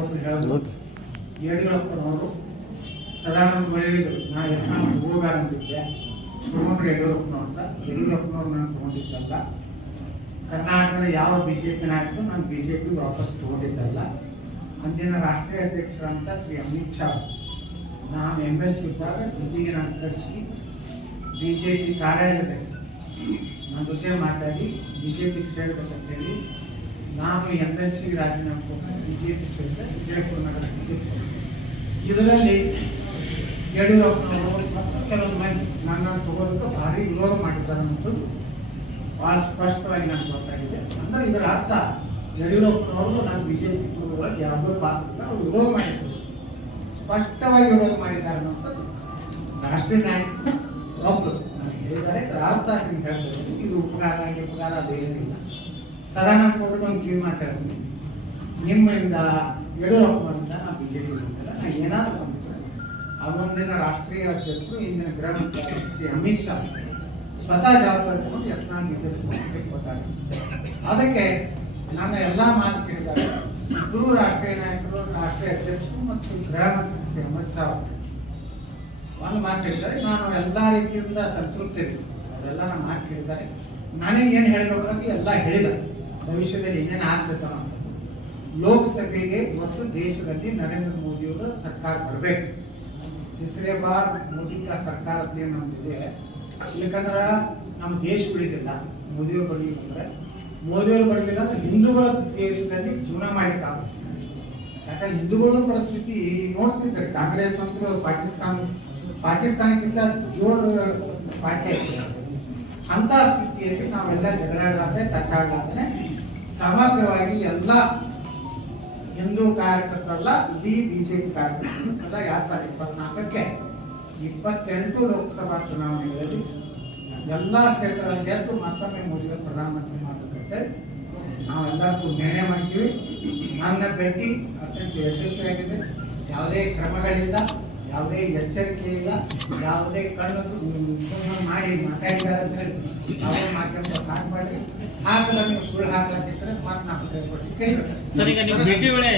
ಒಬ್ರು ಹೇಳಿದ್ರು ಯಡಿಯೂರಪ್ಪನವರು ಸದಾನಂದ ಹೇಳಿದ್ರು ನಾ ಯತ್ನಾಳ್ ಹೋಗಾರ ಅಂತಿದ್ದೆ ತಗೊಂಡ್ರೆ ಯಡಿಯೂರಪ್ಪನವ್ರು ಅಂತ ಯಡಿಯೂರಪ್ಪನವ್ರು ನಾನು ತಗೊಂಡಿದ್ದಲ್ಲ. ಕರ್ನಾಟಕದ ಯಾವ ಬಿ ಜೆ ಪಿ ನಾಯಕರು ನಾನು ಬಿ ಜೆ ಪಿ ವಾಪಸ್ ತಗೊಂಡಿದ್ದಲ್ಲ. ಅಂದಿನ ರಾಷ್ಟ್ರೀಯ ಅಧ್ಯಕ್ಷರಂತ ಶ್ರೀ ಅಮಿತ್ ಶಾ. ನಾನು ಎಂ ಎಲ್ ಸಿ ಇದ್ದಾಗ ದಿಲ್ಲಿಗೆ ನಾನು ಕಳಿಸಿ ಪಿ ಕಾರ್ಯಾಲಯದಲ್ಲಿ ನನ್ನ ಜೊತೆ ಮಾತಾಡಿ ಬಿ ಜೆ ಬಿಜೆಪಿಗೆ ಸೇರ್ಬೇಕಂತೇಳಿ ನಾನು ಎಂ ಎಲ್ ಸಿ ರಾಜೀನಾಮೆ ಕೊಟ್ಟು ಬಿಜೆಪಿ ಸೇರಿದ ವಿಜಯಪುರ ನಗರ ಇದರಲ್ಲಿ ಯಡಿಯೂರಪ್ಪನವರು ಮತ್ತು ಕೆಲವೊಂದು ಮಂದಿ ನನ್ನನ್ನು ತಗೋದಕ್ಕೆ ಭಾರಿ ವಿರೋಧ ಮಾಡಿದ್ದಾರೆ ಅನ್ನೋದು ಭಾಳ ಸ್ಪಷ್ಟವಾಗಿ ನನಗೆ ಗೊತ್ತಾಗಿದೆ. ಅಂದ್ರೆ ಇದರ ಅರ್ಥ ಯಡಿಯೂರಪ್ಪನವರು ನಾನು ಬಿಜೆಪಿ ಒಳಗೆ ಯಾವುದೋ ಪಾತ್ರ ಅವರು ವಿರೋಧ ಮಾಡಿದ್ರು. ಸ್ಪಷ್ಟವಾಗಿ ವಿರೋಧ ಮಾಡಿದ್ದಾರೆ ಅನ್ನೋದು ರಾಷ್ಟ್ರೀಯ ನಾಯಕ ಒಬ್ಬರು ನನಗೆ ಹೇಳಿದ್ದಾರೆ, ಇದರ ಅರ್ಥ ನಿಮ್ಗೆ ಹೇಳ್ತಾರೆ ಇದು ಉಪಕಾರ ಉಪಕಾರ ಅದೇನಿಲ್ಲ ಸದಾನಂದ ಕೊಟ್ಟು ಒಂದು ಕಿವಿ ಮಾತಾಡ್ತೀನಿ. ನಿಮ್ಮಿಂದ ಯಡಿಯೂರಪ್ಪನಿಂದ ನಾ ಬಿ ಜೆ ನಾ ಏನಾದ್ರು ಅವೊಂದಿನ ರಾಷ್ಟ್ರೀಯ ಅಧ್ಯಕ್ಷರು ಇಂದಿನ ಗೃಹ ಶ್ರೀ ಅಮಿತ್ ಶಾ ಸ್ವತಃ ಜವಾಬ್ದಾರಿ ತಗೊಂಡು ಯತ್ನ ನಿಜಕ್ಕೆ ಅದಕ್ಕೆ ನನ್ನ ಎಲ್ಲ ಮಾತು ಕೇಳಿದಾಗ ಇಬ್ಬರು ರಾಷ್ಟ್ರೀಯ ನಾಯಕರು, ರಾಷ್ಟ್ರೀಯ ಅಧ್ಯಕ್ಷರು ಮತ್ತು ಗೃಹ ಮಂತ್ರಿ ಶ್ರೀ ಅಮಿತ್ ಶಾ ಒಂದು ಮಾತು ಹೇಳಿದ್ದಾರೆ. ನಾನು ಎಲ್ಲ ರೀತಿಯಿಂದ ಸಂತೃಪ್ತಿ ಅವರೆಲ್ಲ ನನ್ನ ಮಾತು ಕೇಳಿದ್ದಾರೆ. ನನಗೆ ಏನು ಹೇಳಬೇಕು ಅಂತ ಎಲ್ಲ ಹೇಳಿದ್ದಾರೆ. ಭವಿಷ್ಯದಲ್ಲಿ ಏನೇನು ಆಗ್ಬೇಕು ಅಂತ. ಲೋಕಸಭೆಗೆ ಮತ್ತು ದೇಶದಲ್ಲಿ ನರೇಂದ್ರ ಮೋದಿಯವರ ಸರ್ಕಾರ ಬರಬೇಕು. ತಿಸ್ರೇ ಬಾರ್ ಮೋದಿ ಸರ್ಕಾರ ನಮ್ದಿದೆ, ಯಾಕಂದ್ರೆ ನಮ್ಮ ದೇಶ ಉಳಿದಿಲ್ಲ ಮೋದಿಯವ್ರು ಬರಲಿಲ್ಲ ಅಂದ್ರೆ, ಮೋದಿಯವರು ಬರಲಿಲ್ಲ ಅಂದ್ರೆ ಹಿಂದೂಗಳ ದೇಶದಲ್ಲಿ ಜೀವನ ಮಾಡಿಕ್ಕಾಗುತ್ತೆ ಯಾಕಂದ್ರೆ ಹಿಂದೂಗಳ ಪರಿಸ್ಥಿತಿ ನೋಡ್ತಿದ್ದಾರೆ, ಕಾಂಗ್ರೆಸ್ ಅಂತೂ ಪಾಕಿಸ್ತಾನ, ಪಾಕಿಸ್ತಾನಕ್ಕಿಂತ ಜೋರು ಪಾರ್ಟಿ ಅಂತ ಸ್ಥಿತಿಯಲ್ಲಿ ನಾವೆಲ್ಲ ಜಗಳಾಡಲಾರ್ದೆ ಕಚ್ಚಾಡಲಾರ್ದೆ ಸಮಗ್ರವಾಗಿ ಎಲ್ಲ ಹಿಂದೂ ಕಾರ್ಯಕರ್ತರಲ್ಲ ಇಡೀ ಬಿಜೆಪಿ ಕಾರ್ಯಕರ್ತರು ಸದಾ ಎರಡ್ ಸಾವಿರದ ಇಪ್ಪತ್ನಾಲ್ಕಕ್ಕೆ? ಇಪ್ಪತ್ತೆಂಟು ಲೋಕಸಭಾ ಚುನಾವಣೆಗಳಲ್ಲಿ ಎಲ್ಲ ಕ್ಷೇತ್ರದ ಗೆದ್ದು ಮತ್ತೊಮ್ಮೆ ಮೋದಿ ಪ್ರಧಾನಮಂತ್ರಿ ಮಾಡಬೇಕಂತೆ ನಾವೆಲ್ಲರಿಗೂ ನಿರ್ಣಯ ಮಾಡ್ತೀವಿ. ನನ್ನ ಭೇಟಿ ಅತ್ಯಂತ ಯಶಸ್ವಿಯಾಗಿದೆ. ಯಾವುದೇ ಕ್ರಮಗಳಿಲ್ಲ. ಯಾವುದೇ ಎಚ್ಚರಿಕೆ ಇಲ್ಲ, ಯಾವುದೇ ಕಣ್ಣು ಮಾಡಿ ಹೇಳಿ ಯಾವುದೇ ಮಾಧ್ಯಮ ಹಾಕ್ಬೇಡ್ರಿ ಸುಳ್ಳು ಹಾಕಲಿಕ್ಕೆ ಮತ್ತೆ ನಾವು ಈಗ ಭೇಟಿ ವೇಳೆ